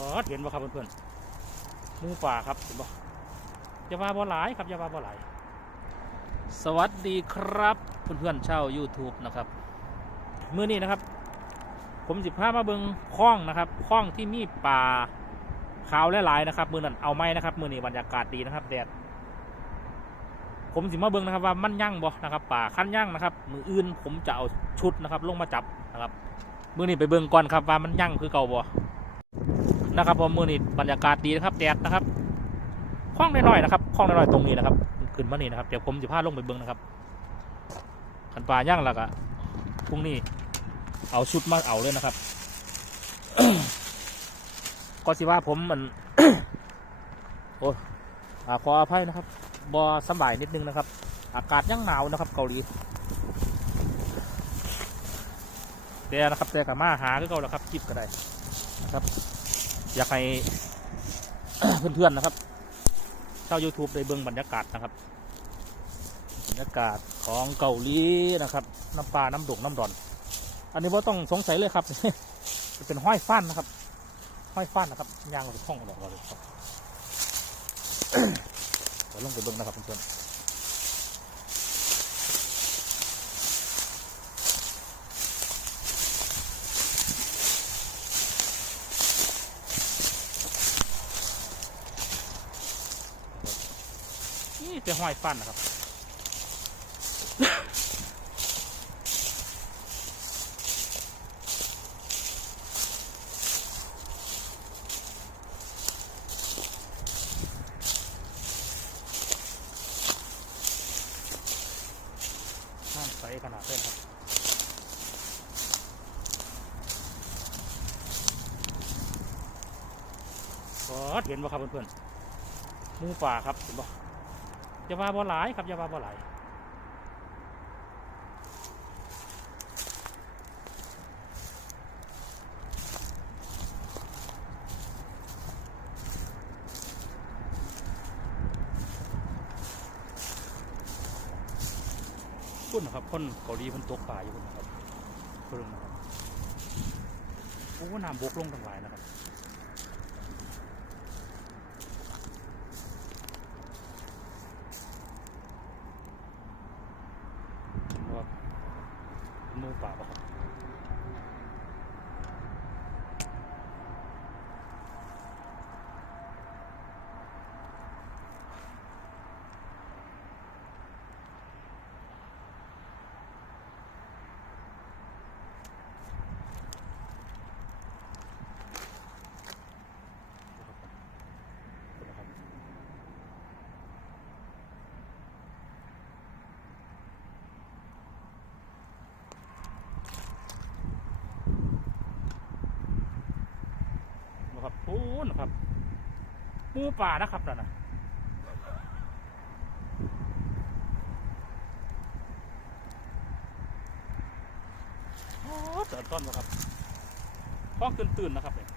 อดเห็นบ่ครับเพื่อนๆหมูป่าครับเห็นบ่อย่าว่าบ่หลายครับอย่าว่าบ่หลาย สวัสดีครับเพื่อนๆชาว YouTube นะครับมื้อนี้นะครับ ผมสิพามาเบิงคล้องนะครับคล้องที่มีป่าขาวหลายๆนะครับมือนั้นเอาไม้นะครับมือนี้บรรยากาศดีนะครับแดดผมสิมาเบิงนะครับว่ามันยั่งบ่นะครับป่าขั้นยั่งนะครับมืออื่นผมจะเอาชุดนะครับ ลงมาจับนะครับมือนี้ไปเบิงก่อนครับว่ามันยั่งคือเก่าบ่ นะครับผมมือนี้บรรยากาศดีนะครับแดดนะครับคลองน้อยๆนะครับคลองน้อยๆตรงนี้นะครับขึ้นมานี่นะครับเดี๋ยวผมจะพาลงไปเบิงนะครับขันป่ายั่งแล้วก็พรุ่งนี้เอาชุดมาเอาเลยนะครับ ก็สิว่าผมมัน โอ้ยขออภัยนะครับบอสบายนิดนึงนะครับ อากาศยังหนาวนะครับ เกาหลีแต่นะครับแต่กับมาหาก็เก่าแล้วครับคลิปก็ได้นะครับ อยากให้เพื่อนๆนะครับชาว YouTube ได้เบิ่งบรรยากาศนะครับบรรยากาศของเกาหลีนะครับน้ำปลาน้ำดงน้ำดอน อันนี้ว่าต้องสงสัยเลยครับจะเป็นห้อยฟันนะครับ ห้อยฟันนะครับยางเราจะคล้องออกมาเลยครับลงไปเบิ้งนะครับเพื่อนๆ นี่เป็นห้อยฟันนะครับ น้ำใสขนาดเส้นครับเห็นบ่ครับเพื่อนๆมูป่าครับเห็นบ่ อย่าว่าบ่หลายครับอย่าว่าบ่หลายพุ่นนะครับคนเกาหลีเพิ่นตกป่าอยู่พุ่นนะครับเพิ่งนะครับโอ้น้ำบกลงทั้งหลายนะครับ ว่า เป็นหมูป่าปะครับนะครับนะครับปูนนะครับ หมูป่านะครับนั่นนะโอ้เตือนต้นนะครับพ้องตื่นๆนะครับเนี่ย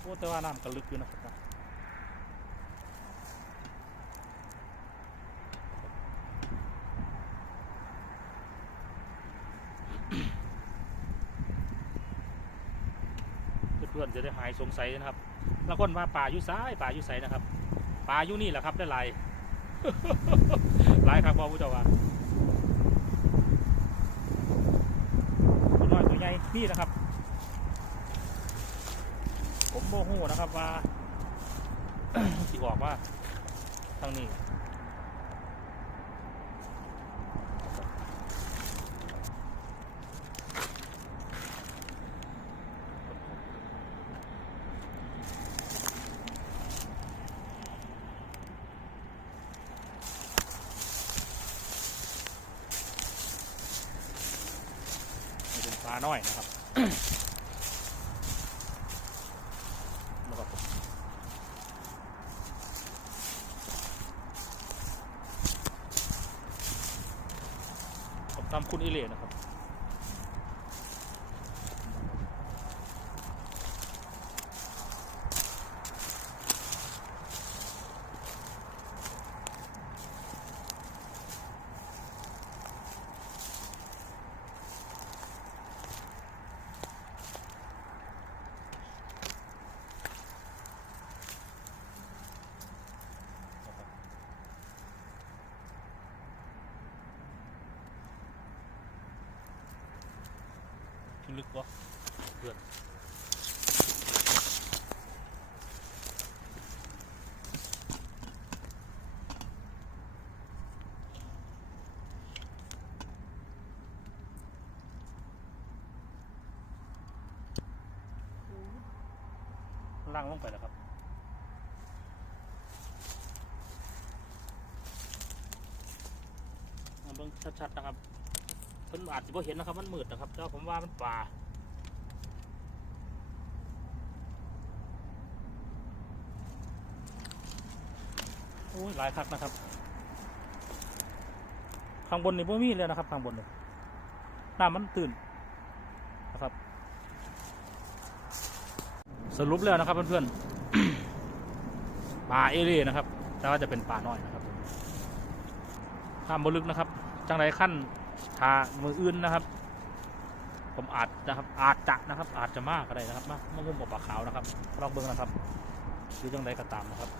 โอ้แต่ว่าน้ำก็ลึกอยู่นะครับ พื่อนจะได้หายสงสัยนะครับแล้วคนว่าป่าอยู่ซ้ายป่าอยู่ไสนะครับป่าอยู่นี่แหละครับได้หลายหลายครับพ่อผู้เจ้าว่าตัวน้อยตัวใหญ่นี่นะครับ ผมโมโหนะครับว่าที่บอกว่าทางนี้าน้อยนะครับนะครับผมผมทำคุณอิเลนะครับ ลึกวะเพื่อนล่างลงไปแล้วครับมาเบิ่งชัดๆนะครับ พิ่นอาจจะบ่เห็นนะครับ มันมืดนะครับแต่ว่าผมว่ามันป่าโอ้ยหลายคักนะครับ ข้างบนนี่บ่มีเลยนะครับ ข้างบนนี่น้ำมันตื่นนะครับ สรุปแล้วนะครับเพื่อนๆป่าเอเร่นะครับ แต่ว่าจะเป็นป่าน้อยนะครับข้ามบลึกนะครับ จังไรขั้น ทามืออื่นนะครับ ผมอาจนะครับ อาจจะนะครับ อาจจะมากก็ได้นะครับมามางุ่มกับปลาขาวนะครับลองเบิ่งนะครับดูจังไรก็ตามนะครับ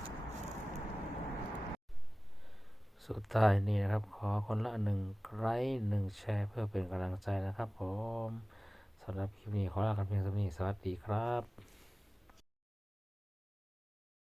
สุดท้ายนี้นะครับ ขอคนละหนึ่งไลค์หนึ่งแชร์เพื่อเป็นกำลังใจนะครับ ผมสำหรับคลิปนี้ขอลากันเพียงเท่านี้สวัสดีครับ